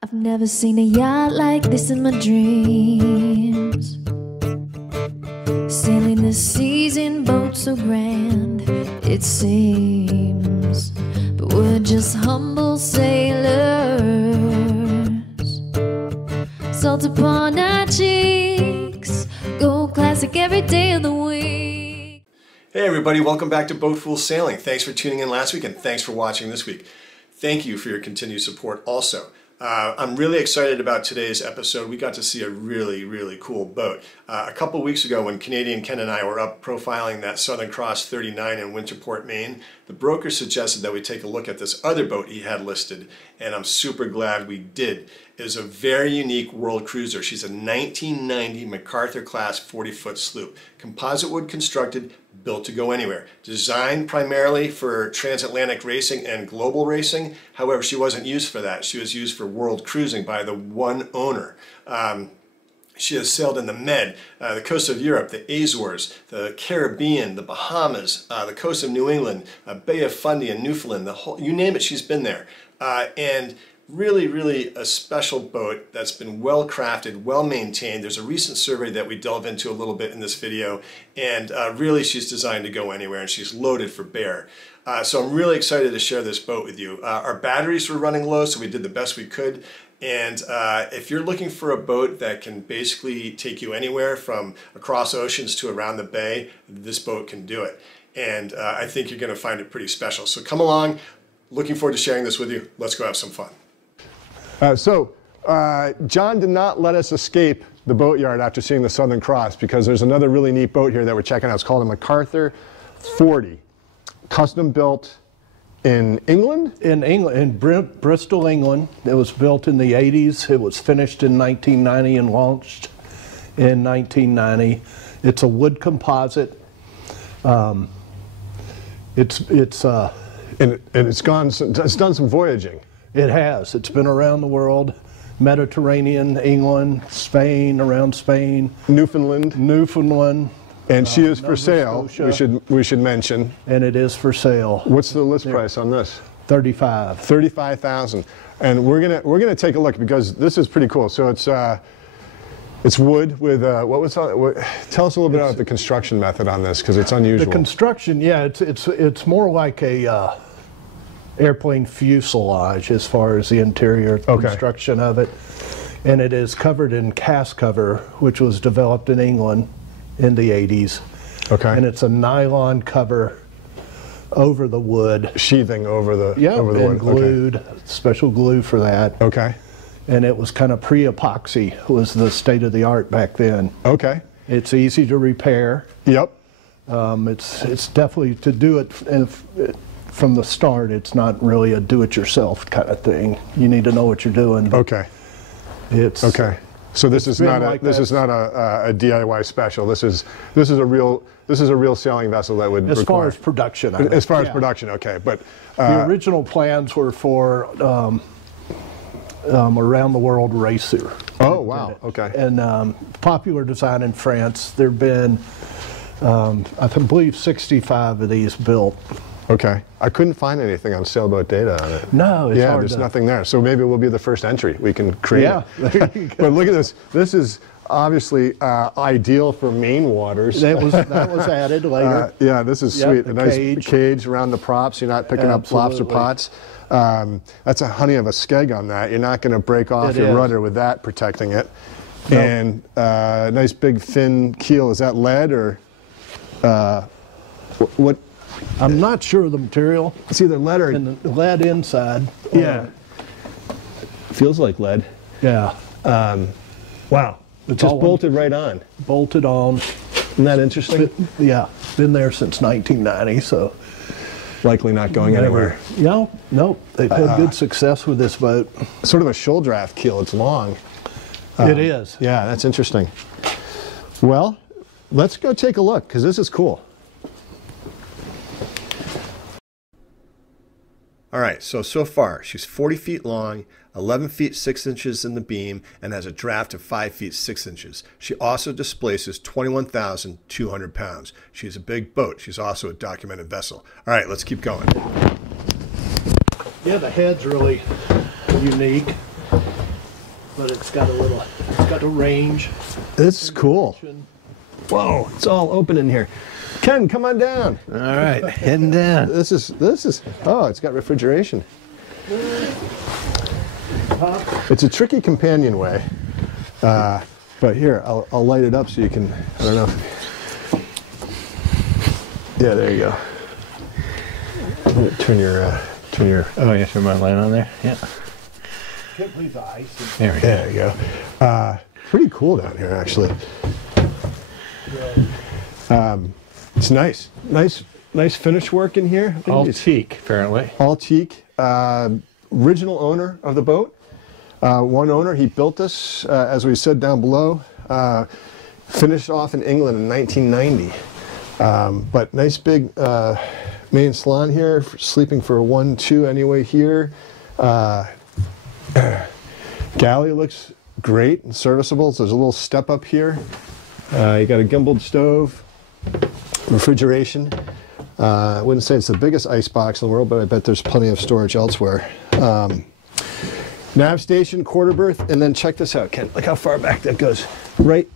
I've never seen a yacht like this in my dreams. Sailing the seas in boats so grand, it seems. But we're just humble sailors, salt upon our cheeks, gold classic every day of the week. Hey everybody, welcome back to Boat Fool Sailing. Thanks for tuning in last week and thanks for watching this week. Thank you for your continued support also. I'm really excited about today's episode. We got to see a really cool boat. A couple weeks ago when Canadian Ken and I were up profiling that Southern Cross 39 in Winterport, Maine, the broker suggested that we take a look at this other boat he had listed, and I'm super glad we did. It is a very unique world cruiser. She's a 1990 McArthur Class 40-foot sloop, composite wood constructed, built to go anywhere. Designed primarily for transatlantic racing and global racing. However, she wasn't used for that. She was used for world cruising by the one owner. She has sailed in the Med, the coast of Europe, the Azores, the Caribbean, the Bahamas, the coast of New England, Bay of Fundy and Newfoundland, the whole, you name it, she's been there. And really a special boat that's been well crafted, well maintained. There's a recent survey that we delve into a little bit in this video, and really she's designed to go anywhere, and she's loaded for bear. So I'm really excited to share this boat with you. Our batteries were running low, so we did the best we could. And if you're looking for a boat that can basically take you anywhere from across oceans to around the bay, this boat can do it. And I think you're going to find it pretty special. So come along. Looking forward to sharing this with you. Let's go have some fun. John did not let us escape the boatyard after seeing the Southern Cross, because there's another really neat boat here that we're checking out. It's called a McArthur 40, custom built in England? In England, in Bristol, England. It was built in the 80s. It was finished in 1990 and launched in 1990. It's a wood composite. And it's done some voyaging. It has. It's been around the world. Mediterranean, England, Spain, around Spain. Newfoundland. And she is for Nova sale, Scotia. we should mention. And it is for sale. What's the list price on this? $35,000. $35,000. And we're gonna take a look, because this is pretty cool. So it's wood with tell us a little bit about the construction method on this, because it's unusual. The construction, yeah, it's more like a airplane fuselage as far as the interior construction of it. And it is covered in cast cover, which was developed in England in the 80s. Okay. And it's a nylon cover over the wood. Sheathing over the over the wood. Glued, special glue for that. Okay. And it was kind of pre-epoxy, was the state of the art back then. Okay. It's easy to repair. Yep. It's definitely, to do it from the start, it's not really a do-it-yourself kind of thing. You need to know what you're doing. Okay. It's so this is not a DIY special. This is a real sailing vessel that would as far as production. As far as production, okay. But the original plans were for around the world racer. Oh wow, okay. And popular design in France. There've been I believe 65 of these built. Okay. I couldn't find anything on Sailboat data on it. No, it's hard. There's nothing there. So maybe it will be the first entry we can create. Yeah. But look at this. This is obviously ideal for Maine waters. That was added later. Yeah, this is sweet. A nice cage around the props. You're not picking up flops or pots. That's a honey of a skeg on that. You're not going to break off your rudder with that protecting it. Nope. And nice big thin keel. Is that lead or what? I'm not sure of the material. It's either lead or... And the lead inside. Yeah. Feels like lead. Yeah. Wow. It's just bolted right on. Bolted on. Isn't that interesting? Yeah. Been there since 1990, so... Likely not going anywhere. No, nope. They've had good success with this boat. Sort of a shoal draft keel. It's long. It is. Yeah, that's interesting. Well, let's go take a look, because this is cool. All right, so far, she's 40 feet long, 11 feet 6 inches in the beam, and has a draft of 5 feet 6 inches. She also displaces 21,200 pounds. She's a big boat. She's also a documented vessel. All right, let's keep going. Yeah, the head's really unique. But it's got a range. This is cool. Whoa, it's all open in here. Ken, come on down. All right, heading down. This is, oh, it's got refrigeration. It's a tricky companionway. But here, I'll light it up so you can, I don't know. Yeah, there you go. Turn your, oh, yeah, turn my light on there. Yeah. Can't believe the ice. There we go. there you go. Pretty cool down here, actually. It's nice. Nice finish work in here. All teak, apparently. All teak. Original owner of the boat. One owner, he built this, as we said down below, finished off in England in 1990. But nice big main salon here, sleeping for 1, 2 anyway here. Galley looks great and serviceable. So there's a little step up here. You got a gimbaled stove, refrigeration. I wouldn't say it's the biggest ice box in the world, but I bet there's plenty of storage elsewhere. Nav station, quarter berth, and then check this out, Ken. Look how far back that goes. Right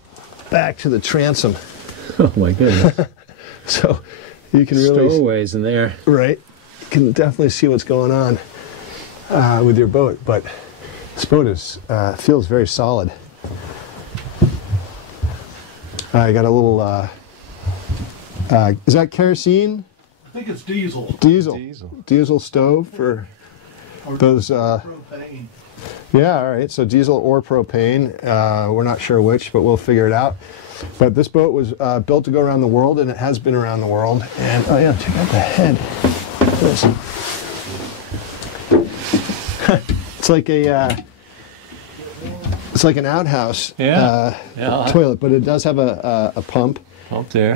back to the transom. Oh my goodness. So you can really... Stowaways in there. Right. You can definitely see what's going on with your boat, but this boat is feels very solid. You got a little... is that kerosene? I think it's diesel. Diesel stove for those... propane. Yeah, all right, so diesel or propane. We're not sure which, but we'll figure it out. But this boat was built to go around the world, and it has been around the world. And, oh yeah, check out the head. It's like a... it's like an outhouse toilet, but it does have a pump. Up there.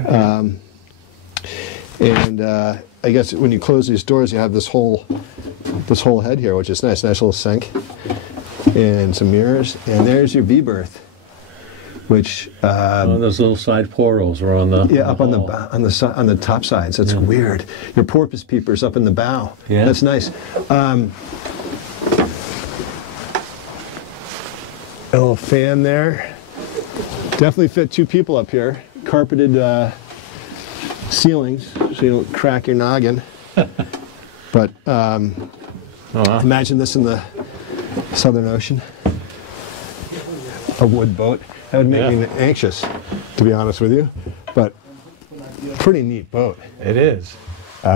And I guess when you close these doors, you have this whole head here, which is nice. Nice little sink and some mirrors. And there's your V berth, which those little side portals are on the up on the top sides. That's weird. Your porpoise peepers up in the bow. Yeah, that's nice. A little fan there. Definitely fit 2 people up here. Carpeted ceilings, so you don't crack your noggin. But imagine this in the Southern Ocean. A wood boat. That would make me anxious, to be honest with you. But pretty neat boat. It is.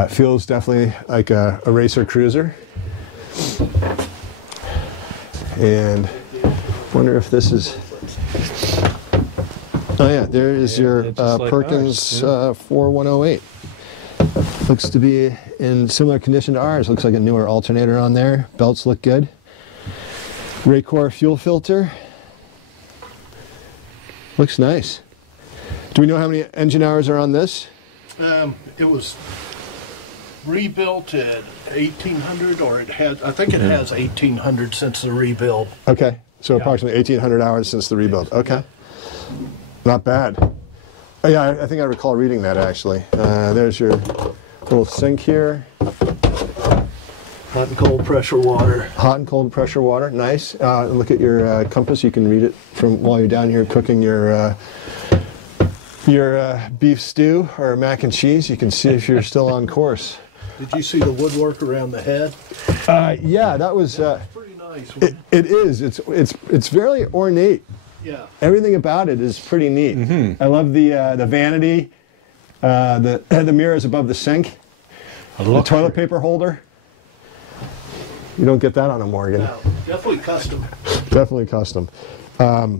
Feels definitely like a racer cruiser. And wonder if this is... Oh yeah, there is your like Perkins ours, 4108. Looks to be in similar condition to ours. Looks like a newer alternator on there. Belts look good. Raycor fuel filter. Looks nice. Do we know how many engine hours are on this? It was rebuilt at 1800, or it has, I think it has 1800 since the rebuild. Okay, so approximately 1800 hours since the rebuild. Okay. Not bad. Oh, yeah, I think I recall reading that actually. There's your little sink here. Hot and cold pressure water. Hot and cold pressure water, nice. Look at your compass. You can read it from while you're down here cooking your beef stew or mac and cheese. You can see if you're still on course. Did you see the woodwork around the head? Yeah, that was Pretty nice. it is. It's very ornate. Yeah. Everything about it is pretty neat. I love the vanity, the mirrors above the sink, the toilet paper holder. You don't get that on a Morgan. No, definitely custom. Definitely custom. Yeah,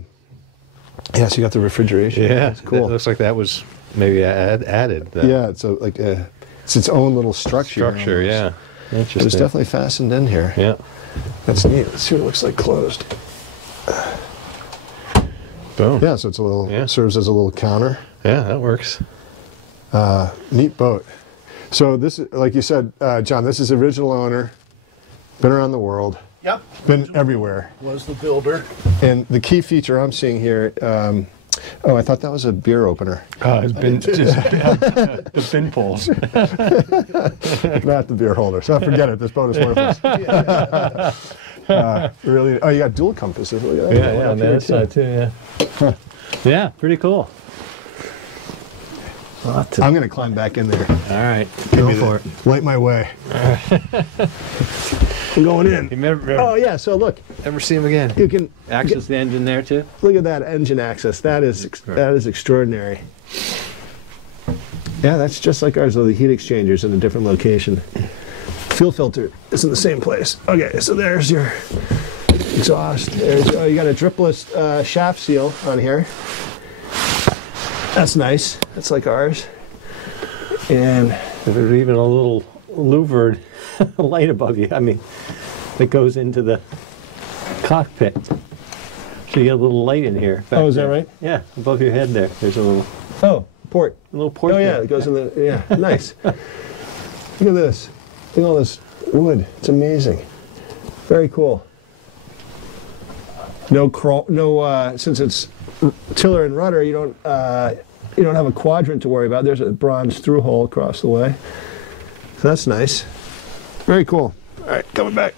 so you got the refrigeration. Yeah, it's cool. It looks like that was maybe added. Yeah, it's it's its own little structure. Yeah. Interesting. But it's definitely fastened in here. Yeah. That's neat. Let's see what it looks like closed. Boom. Yeah, so it's a little serves as a little counter. Yeah, that works. Neat boat. So this, like you said, John, this is original owner. Been around the world. Yep. Been everywhere. Was the builder. And the key feature I'm seeing here, oh, I thought that was a beer opener. It's been the bin pulls. Not the beer holder. So forget it. This boat is worthless. Really? Oh, you got dual compasses. Look at that. Yeah, on the other side too. Yeah. Yeah, pretty cool. I'm going to climb back in there. All right, Go for it. Light my way. I'm going in. You never, Oh yeah. So look, ever see him again? you can Access the engine there too. look at that engine access. That is extraordinary. Yeah, that's just like ours, though the heat exchangers in a different location. Fuel filter is in the same place. Okay, so there's your exhaust. Oh, you got a dripless shaft seal on here. That's nice. That's like ours. And There's even a little louvered light above you. I mean, that goes into the cockpit. So you got a little light in here. Oh, is that there. right? Yeah, above your head there. There's a little port. port. Oh yeah, there. it goes in the nice. Look at this. Look at all this wood. It's amazing. Very cool. No crawl. No, since it's tiller and rudder, you don't have a quadrant to worry about. There's a bronze through hole across the way. So that's nice. Very cool. All right, coming back.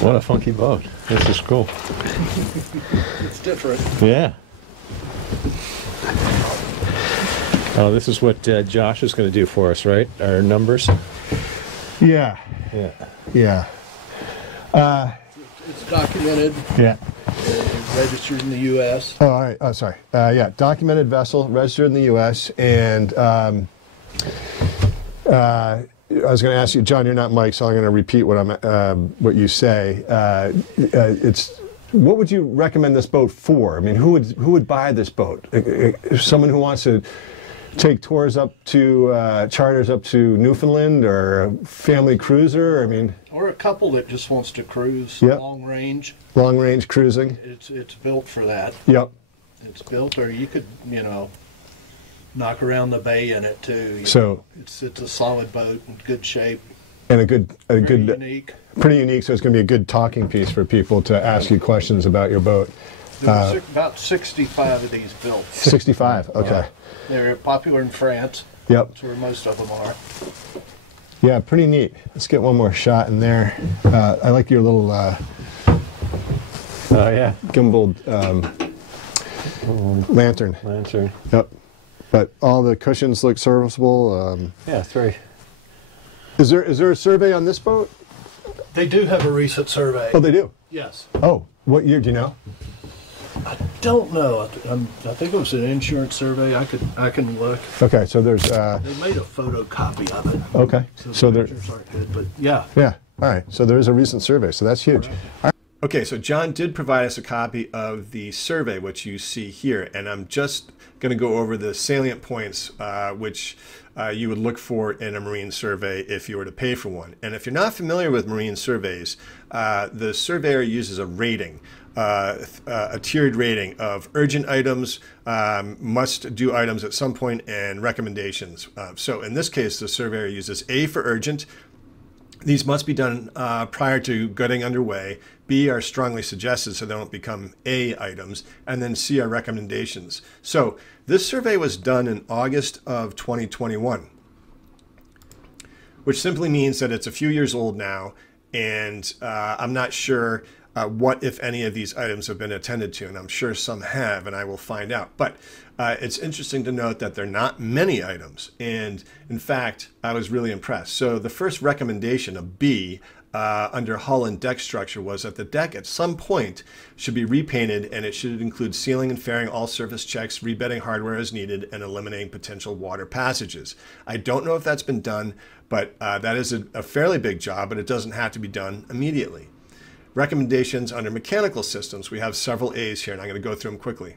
What a funky boat. This is cool. It's different. Yeah. Oh, this is what Josh is going to do for us, right? Our numbers. Yeah. Yeah. Yeah. It's documented, Yeah. registered in the U.S. Oh, all right. Oh, sorry. Yeah, documented vessel, registered in the U.S. And I was going to ask you, John. You're not Mike, so I'm going to repeat what you say. What would you recommend this boat for? I mean, who would buy this boat? Someone who wants to take tours up to charters up to Newfoundland, or a family cruiser? I mean, Or a couple that just wants to cruise Yep. long range. long range cruising. It's built for that. Yep. It's built, or you could, knock around the bay in it too. So It's a solid boat in good shape. and a good Very unique. pretty unique. So it's going to be a good talking piece for people to ask you questions about your boat. There were about 65 of these built. 65. Okay. They're popular in France. Yep. That's where most of them are. Yeah, pretty neat. Let's get one more shot in there. I like your little Oh yeah. gimbaled lantern. Lantern. Yep. But all the cushions look serviceable. Yeah, it's very. Is there a survey on this boat? They do have a recent survey. Oh, they do. Yes. Oh, what year do you know? I don't know. I think it was an insurance survey. I can look. Okay, so there's. They made a photocopy of it. Okay, so the there. pictures aren't good, but yeah. Yeah. All right. So there is a recent survey. So that's huge. Okay, so John did provide us a copy of the survey, which you see here, and I'm just going to go over the salient points which you would look for in a marine survey if you were to pay for one. And if you're not familiar with marine surveys, the surveyor uses a rating, a tiered rating of urgent items, must do items at some point, and recommendations. So in this case, the surveyor uses A for urgent. These must be done prior to getting underway. B are strongly suggested so they don't become A items. And then C are recommendations. So this survey was done in August of 2021, which simply means that it's a few years old now. And I'm not sure what, if any, of these items have been attended to. And I'm sure some have, and I will find out. But it's interesting to note that there are not many items. And in fact, I was really impressed. So the first recommendation, a B, under hull and deck structure, was that the deck at some point should be repainted, and it should include sealing and fairing all surface checks, rebedding hardware as needed, and eliminating potential water passages. I don't know if that's been done, but that is a fairly big job, but it doesn't have to be done immediately. Recommendations under mechanical systems, we have several A's here, and I'm going to go through them quickly.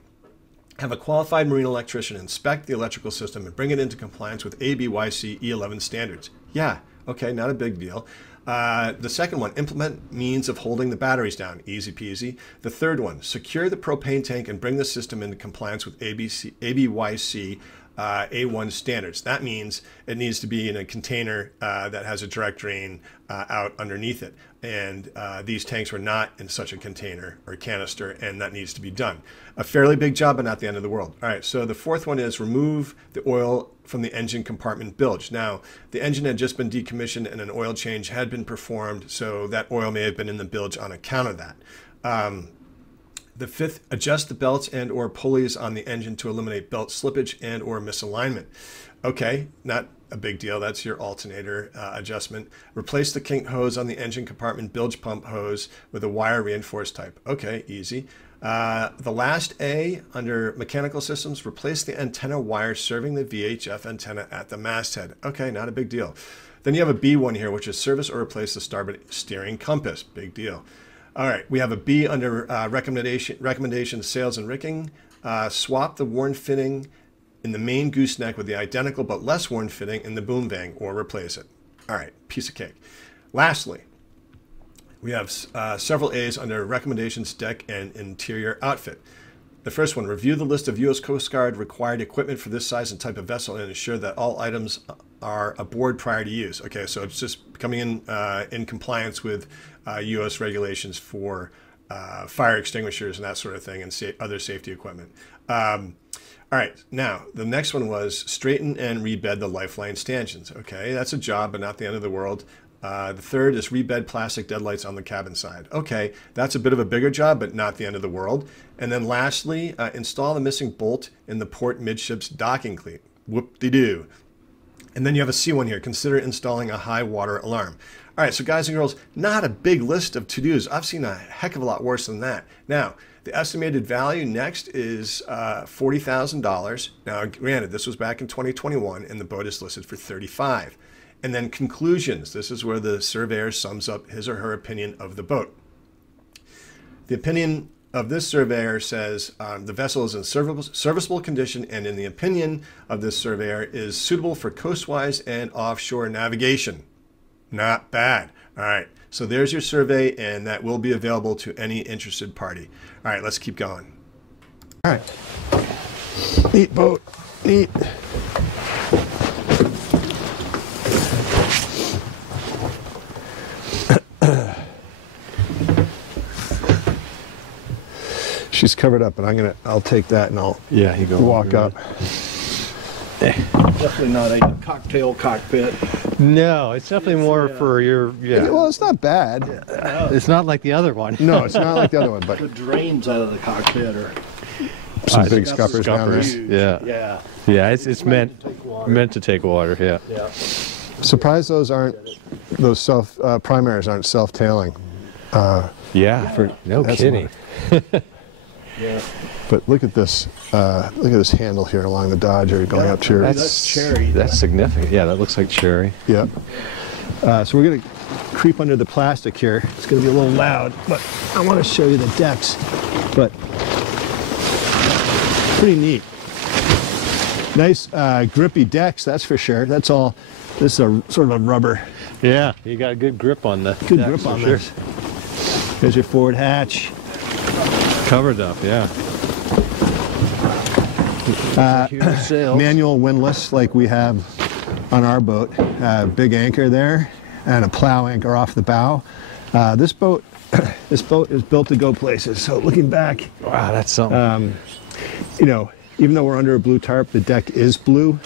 Have a qualified marine electrician inspect the electrical system and bring it into compliance with ABYC E11 standards. Yeah, okay, not a big deal. The second one, implement means of holding the batteries down. Easy peasy. The third one, secure the propane tank and bring the system into compliance with ABYC A1 standards. That means it needs to be in a container that has a direct drain out underneath it. And these tanks were not in such a container or canister, and that needs to be done. A fairly big job, but not the end of the world. All right, so the fourth one is remove the oil from the engine compartment bilge. Now, the engine had just been decommissioned and an oil change had been performed, so that oil may have been in the bilge on account of that. The fifth, adjust the belts and or pulleys on the engine to eliminate belt slippage and or misalignment. Okay, not a big deal. That's your alternator adjustment. Replace the kink hose on the engine compartment bilge pump hose with a wire reinforced type. Okay, easy. The last A under mechanical systems, replace the antenna wire serving the VHF antenna at the masthead. Okay, not a big deal. Then you have a B one here, which is service or replace the starboard steering compass. Big deal. All right, we have a B under recommendation sails and rigging. Swap the worn fitting in the main gooseneck with the identical but less worn fitting in the boom vang or replace it. All right, piece of cake. Lastly, we have several A's under recommendations deck and interior outfit. The first one, review the list of U.S. Coast Guard required equipment for this size and type of vessel and ensure that all items are aboard prior to use. Okay, so it's just coming in compliance with U.S. regulations for fire extinguishers and that sort of thing, and other safety equipment. All right, now the next one was straighten and rebed the lifeline stanchions. Okay, that's a job, but not the end of the world. The third is rebed plastic deadlights on the cabin side. Okay, that's a bit of a bigger job, but not the end of the world. And then lastly, install the missing bolt in the port midships docking cleat. Whoop-de-doo. And then you have a C1 here. Consider installing a high water alarm. All right, so guys and girls, not a big list of to-dos. I've seen a heck of a lot worse than that. Now, the estimated value next is $40,000. Now, granted, this was back in 2021, and the boat is listed for $35,000. And then conclusions. This is where the surveyor sums up his or her opinion of the boat. The opinion of this surveyor says the vessel is in serviceable condition, and in the opinion of this surveyor is suitable for coastwise and offshore navigation. Not bad. All right, so there's your survey, and that will be available to any interested party. All right, let's keep going. All right. Neat boat. Neat. She's covered up, but I'll take that and I'll walk up. Definitely not a cocktail cockpit. No, it's definitely more for your, Well, it's not bad. It's not like the other one. No, it's not like the other one, but The drains out of the cockpit are some big scuppers down there. huge. Yeah. Yeah, it's meant to take water, yeah. Yeah. Surprised those primaries aren't self-tailing. No kidding. Yeah. But look at this handle here along the Dodger going up to your. That's cherry. That's significant. Yeah, that looks like cherry. Yep. So we're gonna creep under the plastic here. It's gonna be a little loud, but I want to show you the decks. But pretty neat. Nice grippy decks, that's for sure. That's all. This is a sort of a rubber. Yeah, you got a good grip on the Good decks, grip on for sure. this. There's your forward hatch. Covered up, yeah. Manual windlass like we have on our boat. Big anchor there and a plow anchor off the bow. This boat is built to go places. So looking back, Wow, that's something. you know, even though we're under a blue tarp, the deck is blue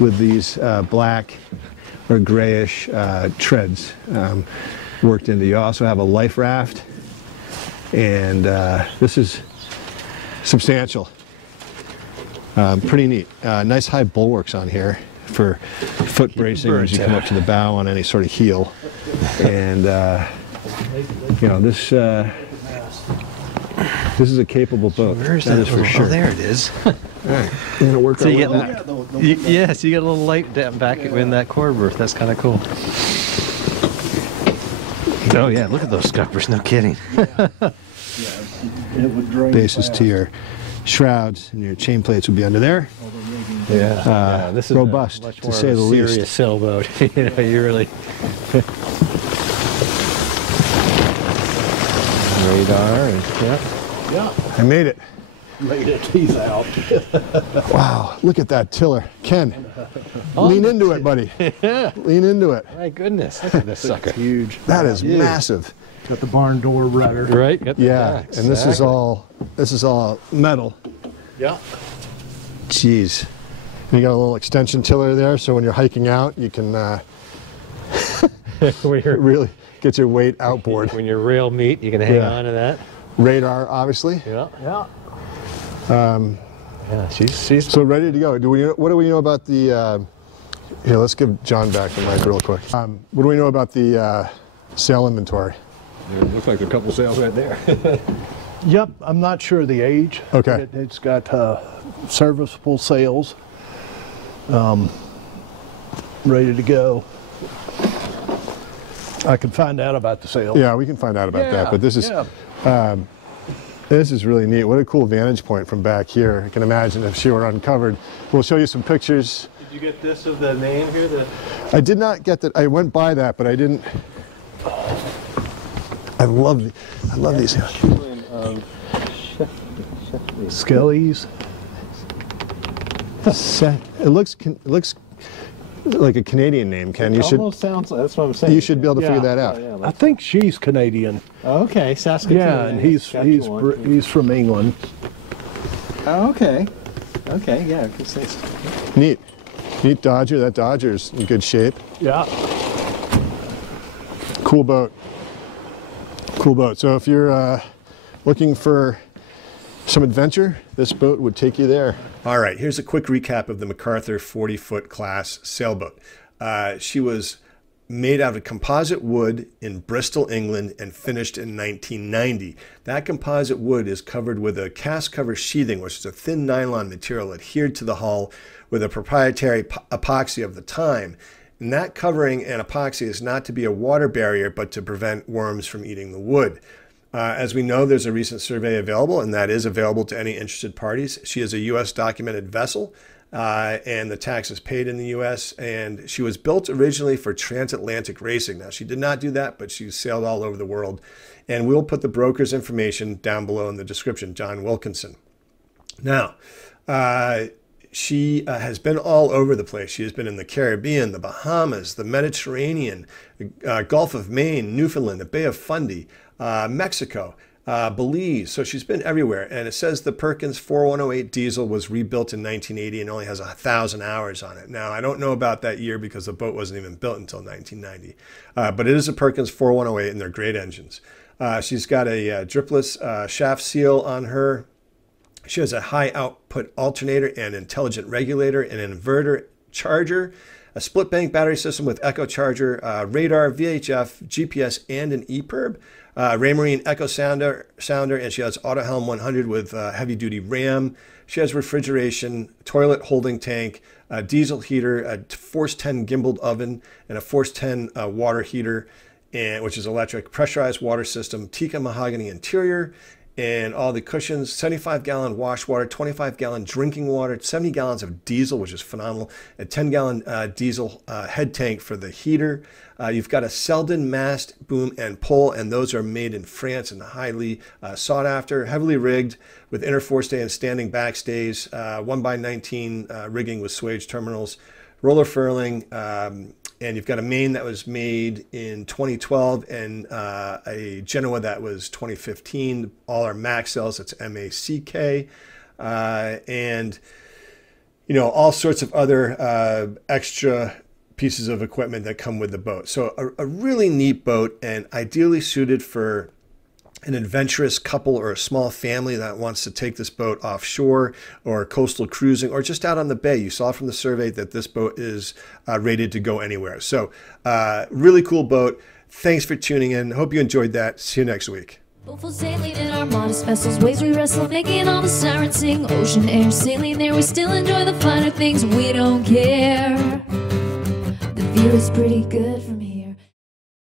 with these black or grayish treads worked into. You also have a life raft, and this is substantial. Pretty neat. Nice high bulwarks on here for foot bracing as you come up to the bow on any sort of heel. And you know, this is a capable boat. Where's that is for sure. Oh, there it is. All right, I'm gonna work So our you way get back. Yes, you got a little light down back in that cord berth. That's kind of cool. Oh yeah, look at those scuppers. No kidding. It would drain Bases fast. to your shrouds, and your chain plates would be under there. Yeah, this is robust, much to more say of the a least. serious sailboat. You know, you really radar and yeah. I made it. laid its teeth out. Wow, look at that tiller. Ken, lean into it, buddy. Lean into it. My goodness, look at this sucker. It's huge. That is massive. Got the barn door rudder. Right? Yeah, and this is all metal. Yeah. Jeez. You got a little extension tiller there, so when you're hiking out, you can really get your weight outboard. When you're rail meat, you can hang on to that. Radar, obviously. Yeah. Yeah, she's so ready to go. What do we know about the? Here, let's give John back the mic real quick. What do we know about the sail inventory? It looks like a couple sails right there. Yep, I'm not sure the age. Okay. It's got serviceable sails, ready to go. I can find out about the sails. Yeah, we can find out about that. But this is really neat. What a cool vantage point from back here. I can imagine if she were uncovered. We'll show you some pictures. Did you get this of the name here? I did not get that. I went by that, but I didn't. I love these. Skellies. It looks like a Canadian name, Ken. You should. Almost sounds. That's what I'm saying. You should be able to figure that out. Yeah, I think she's Canadian. okay, Saskatoon. Yeah, and he's from England. Oh, okay. Okay, yeah. I could say so. Neat Dodger. That Dodger's in good shape. Yeah. Cool boat. So if you're looking for some adventure, this boat would take you there. All right, here's a quick recap of the McArthur 40-foot class sailboat. She was made out of composite wood in Bristol, England, and finished in 1990. That composite wood is covered with a cast cover sheathing, which is a thin nylon material adhered to the hull with a proprietary epoxy of the time. And that covering and epoxy is not to be a water barrier, but to prevent worms from eating the wood. As we know, there's a recent survey available, and that is available to any interested parties. She is a U.S. documented vessel, and the tax is paid in the U.S., and she was built originally for transatlantic racing. Now, she did not do that, but she sailed all over the world. And we'll put the broker's information down below in the description, John Wilkinson. Now, she has been all over the place. She has been in the Caribbean, the Bahamas, the Mediterranean, the Gulf of Maine, Newfoundland, the Bay of Fundy, Mexico, Belize. So she's been everywhere. And it says the Perkins 4108 diesel was rebuilt in 1980 and only has 1,000 hours on it. Now, I don't know about that year because the boat wasn't even built until 1990. But it is a Perkins 4108 and they're great engines. She's got a dripless shaft seal on her. She has a high output alternator and intelligent regulator, an inverter charger, a split bank battery system with echo charger, radar, VHF, GPS, and an EPIRB, Raymarine echo sounder, and she has auto helm 100 with heavy duty RAM. She has refrigeration, toilet holding tank, a diesel heater, a Force 10 gimbaled oven, and a Force 10 water heater, which is electric, pressurized water system, Tika mahogany interior, and all the cushions, 75-gallon wash water, 25-gallon drinking water, 70 gallons of diesel, which is phenomenal, a 10-gallon diesel head tank for the heater. You've got a Selden mast, boom, and pole, and those are made in France and highly sought after, heavily rigged with inner forestay and standing backstays, 1x19 rigging with swage terminals, roller furling, and you've got a main that was made in 2012 and a Genoa that was 2015. All are Mack cells. It's M-A-C-K. And, you know, all sorts of other extra pieces of equipment that come with the boat. So a really neat boat and ideally suited for an adventurous couple or a small family that wants to take this boat offshore or coastal cruising or just out on the bay. You saw from the survey that this boat is rated to go anywhere. So really cool boat. Thanks for tuning in. Hope you enjoyed that. See you next week. Boatful sailing in our modest vessels, waves we wrestle, making all the sirens sing. Ocean air sailing there, we still enjoy the finer things. We don't care. The view is pretty good from